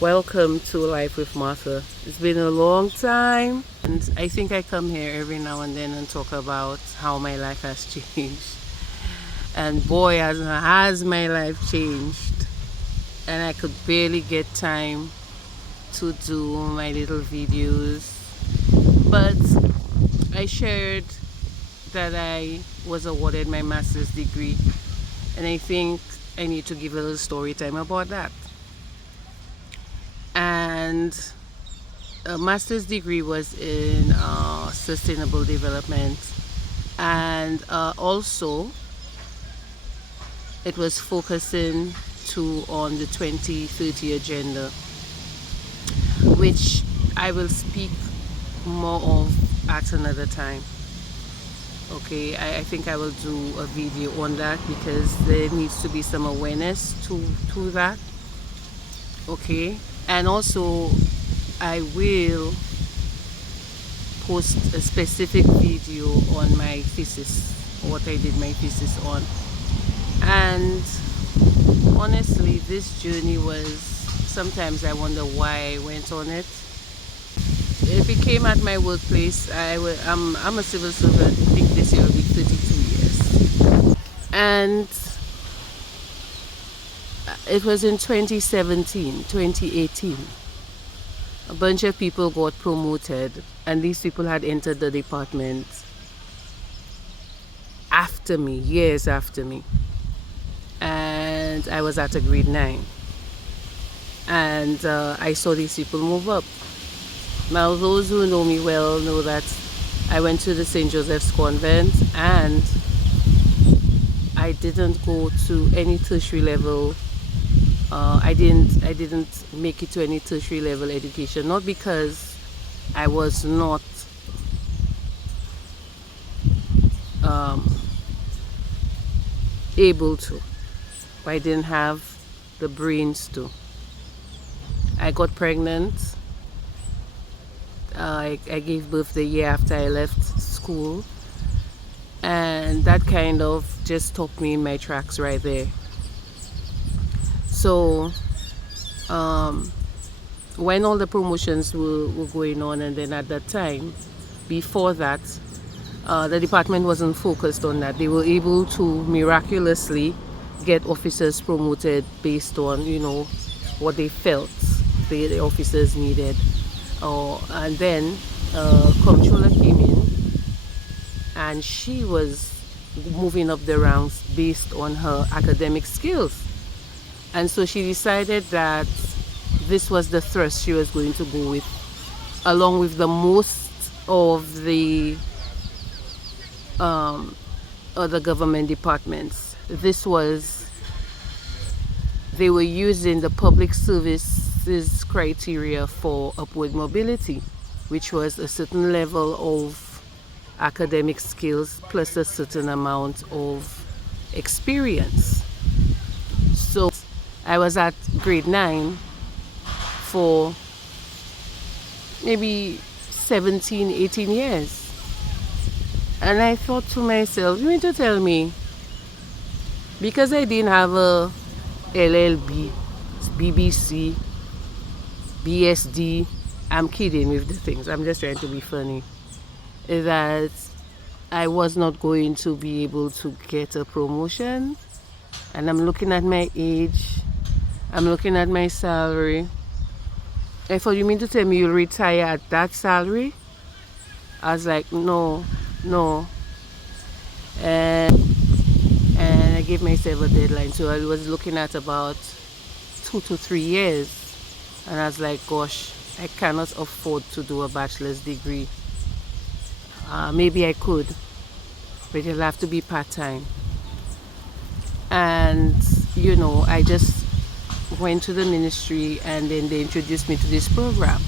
Welcome to Life with Martha. It's been a long time, and I think I come here every now and then and talk about how my life has changed. And boy, has my life changed. And I could barely get time to do my little videos. But I shared that I was awarded my master's degree, and I think I need to give a little story time about that. And a master's degree was in sustainable development, and also it was focusing on the 2030 agenda, which I will speak more of at another time. Okay, I think I will do a video on that because there needs to be some awareness to that. Okay, and also I will post a specific video on my thesis, what I did my thesis on. And honestly, this journey was, sometimes I wonder why I went on it. It became at my workplace. I'm a civil servant. I think this year will be 32 years. And it was in 2017, 2018. A bunch of people got promoted, and these people had entered the department after me, years after me. And I was at a grade 9. And I saw these people move up. Now, those who know me well know that I went to the St. Joseph's Convent, and I didn't go to any tertiary level. I didn't make it to any tertiary level education, not because I was not able to, but I didn't have the brains to. I got pregnant. I gave birth the year after I left school, and that kind of just stopped me in my tracks right there. So when all the promotions were going on, and then at that time, before that, the department wasn't focused on that. They were able to miraculously get officers promoted based on, what they felt the officers needed. And then comptroller came in, and she was moving up the ranks based on her academic skills. And so she decided that this was the thrust she was going to go with, along with the most of the other government departments. They were using the public services criteria for upward mobility, which was a certain level of academic skills plus a certain amount of experience. So I was at grade 9 for maybe 17, 18 years. And I thought to myself, you mean to tell me, because I didn't have a LLB, BBC, BSD, I'm kidding with the things, I'm just trying to be funny, that I was not going to be able to get a promotion? And I'm looking at my age, I'm looking at my salary. I thought, you mean to tell me you'll retire at that salary? I was like, no. And I gave myself a deadline. So I was looking at about 2 to 3 years. And I was like, gosh, I cannot afford to do a bachelor's degree. Maybe I could, but it'll have to be part-time. And, I just went to the ministry, and then they introduced me to this program.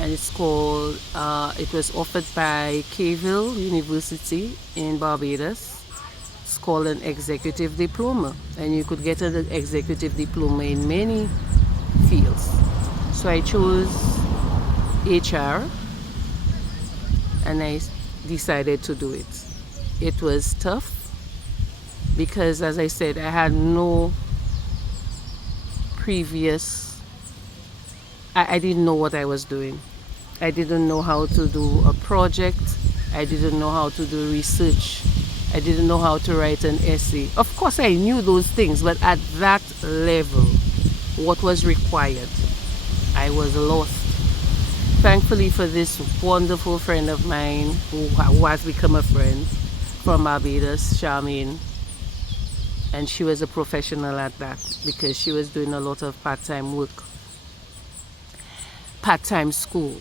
And it's called, it was offered by Cavell University in Barbados. It's called an executive diploma, and you could get an executive diploma in many fields. So I chose HR, and I decided to do it. It was tough because, as I said, I had no previous I didn't know what I was doing. I didn't know how to do a project. I didn't know how to do research. I didn't know how to write an essay. Of course, I knew those things, but at that level, what was required, I was lost. Thankfully for this wonderful friend of mine who has become a friend from Barbados, Charmaine, and she was a professional at that because she was doing a lot of part-time work, part-time school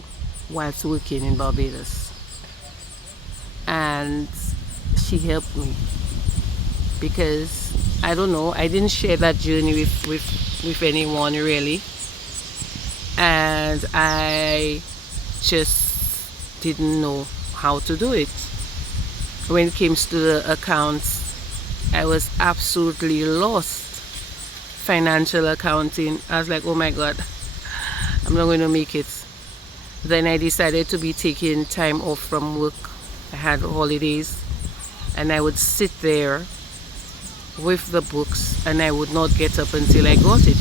whilst working in Barbados. And she helped me because I don't know, I didn't share that journey with anyone really, and I just didn't know how to do it. When it came to the accounts, I was absolutely lost. Financial accounting, I was like, oh my god, I'm not going to make it. Then I decided to be taking time off from work. I had holidays, and I would sit there with the books and I would not get up until I got it,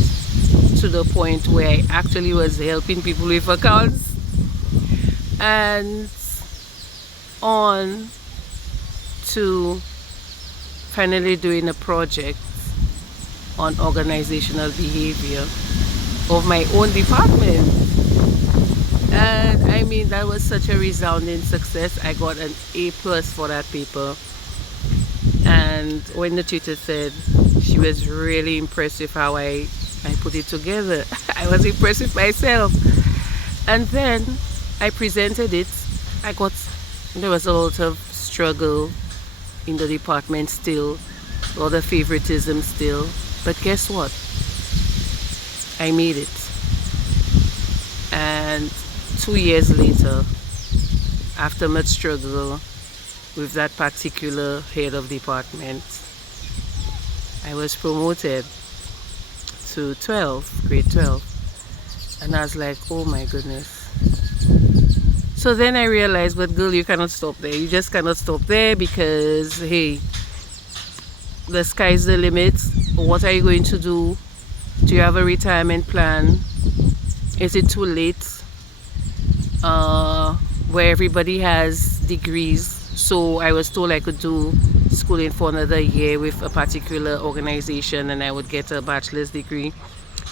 to the point where I actually was helping people with accounts. And on to finally doing a project on organizational behavior of my own department. And I mean, that was such a resounding success. I got an A+ for that paper. And when the tutor said she was really impressed with how I put it together, I was impressed with myself. And then I presented it. There was a lot of struggle in the department still, a lot of favoritism still. But guess what? I made it. And 2 years later, after much struggle with that particular head of department, I was promoted to grade 12. And I was like, oh my goodness. So then I realized, but girl, you cannot stop there. You just cannot stop there because, hey, the sky's the limit. What are you going to do? Do you have a retirement plan? Is it too late? Where everybody has degrees. So I was told I could do schooling for another year with a particular organization and I would get a bachelor's degree.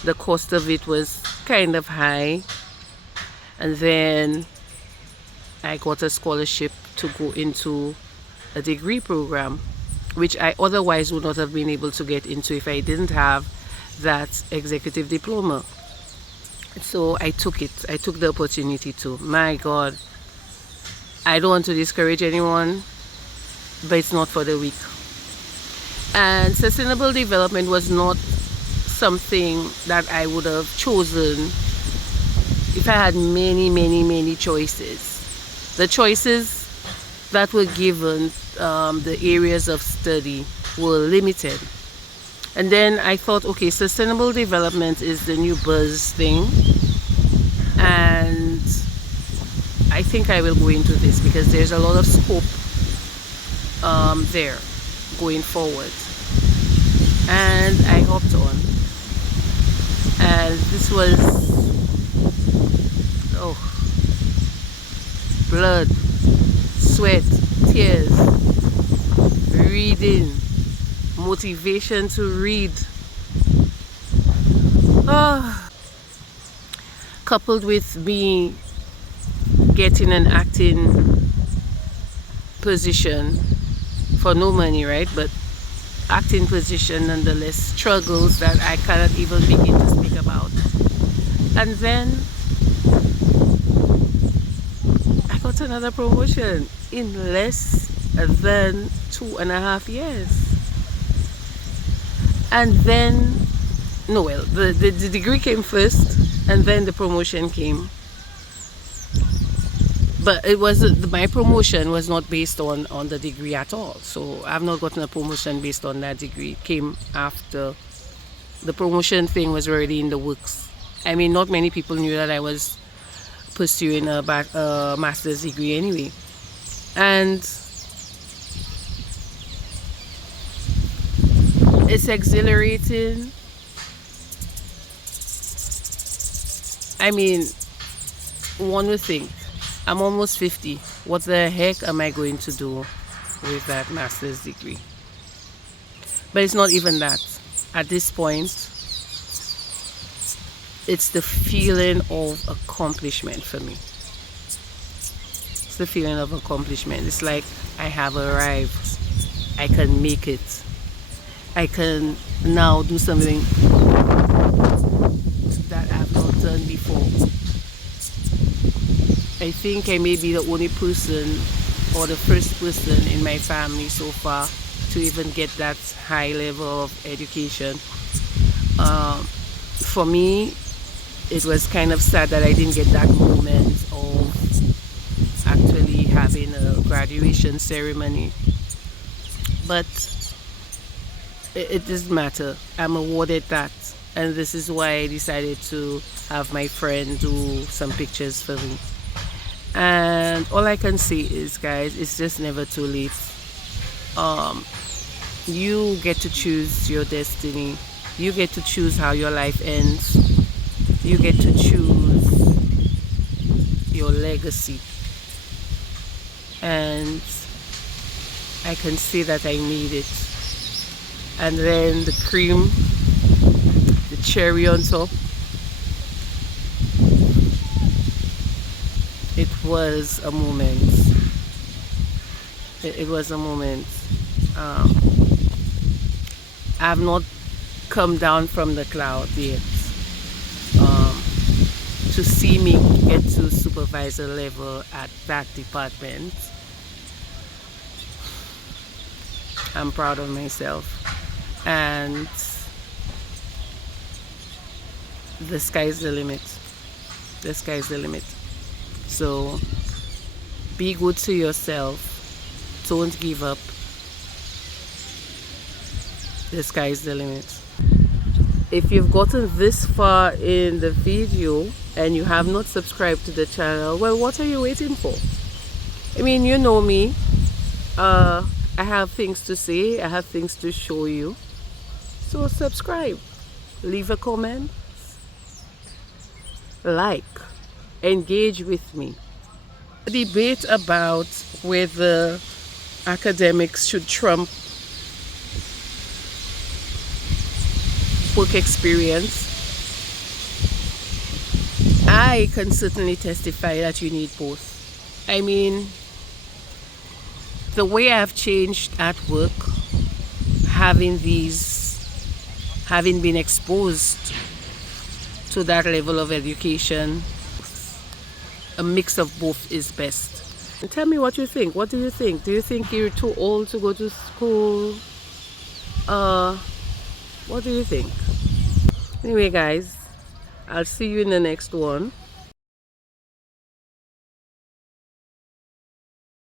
The cost of it was kind of high. And then I got a scholarship to go into a degree program, which I otherwise would not have been able to get into if I didn't have that executive diploma. So I took it. I took the opportunity to. My God, I don't want to discourage anyone, but it's not for the weak. And sustainable development was not something that I would have chosen if I had many choices. The choices that were given, the areas of study, were limited. And then I thought, okay, sustainable development is the new buzz thing, and I think I will go into this because there's a lot of scope there going forward. And I hopped on, and this was blood, sweat, tears, reading, motivation to read, coupled with me getting an acting position for no money, right? But acting position nonetheless, struggles that I cannot even begin to speak about. And then I got another promotion in less than 2.5 years. And then, no, well, the degree came first, and then the promotion came. But it wasn't, my promotion was not based on the degree at all. So I've not gotten a promotion based on that degree. It came after. The promotion thing was already in the works. I mean, not many people knew that I was pursuing a master's degree anyway. And it's exhilarating. I mean, one would think, I'm almost 50. What the heck am I going to do with that master's degree? But it's not even that. At this point, it's the feeling of accomplishment for me. It's the feeling of accomplishment. It's like I have arrived. I can make it. I can now do something that I've not done before. I think I may be the only person or the first person in my family so far to even get that high level of education. For me, it was kind of sad that I didn't get that moment of actually having a graduation ceremony. But it doesn't matter. I'm awarded that. And this is why I decided to have my friend do some pictures for me. And all I can say is, guys, it's just never too late. You get to choose your destiny. You get to choose how your life ends. You get to choose your legacy. And I can say that I made it. And then the cream, the cherry on top. It was a moment. It was a moment. I have not come down from the cloud yet. To see me get to supervisor level at that department, I'm proud of myself. And the sky's the limit. The sky's the limit. So be good to yourself. Don't give up. The sky's the limit. If you've gotten this far in the video and you have not subscribed to the channel, well, what are you waiting for? I mean, you know me. I have things to say. I have things to show you. So subscribe. Leave a comment. Like. Engage with me. The debate about whether academics should trump work experience, I can certainly testify that you need both. I mean, the way I've changed at work, having been exposed to that level of education, a mix of both is best. And tell me what you think. What do you think? Do you think you're too old to go to school? What do you think? Anyway, guys, I'll see you in the next one.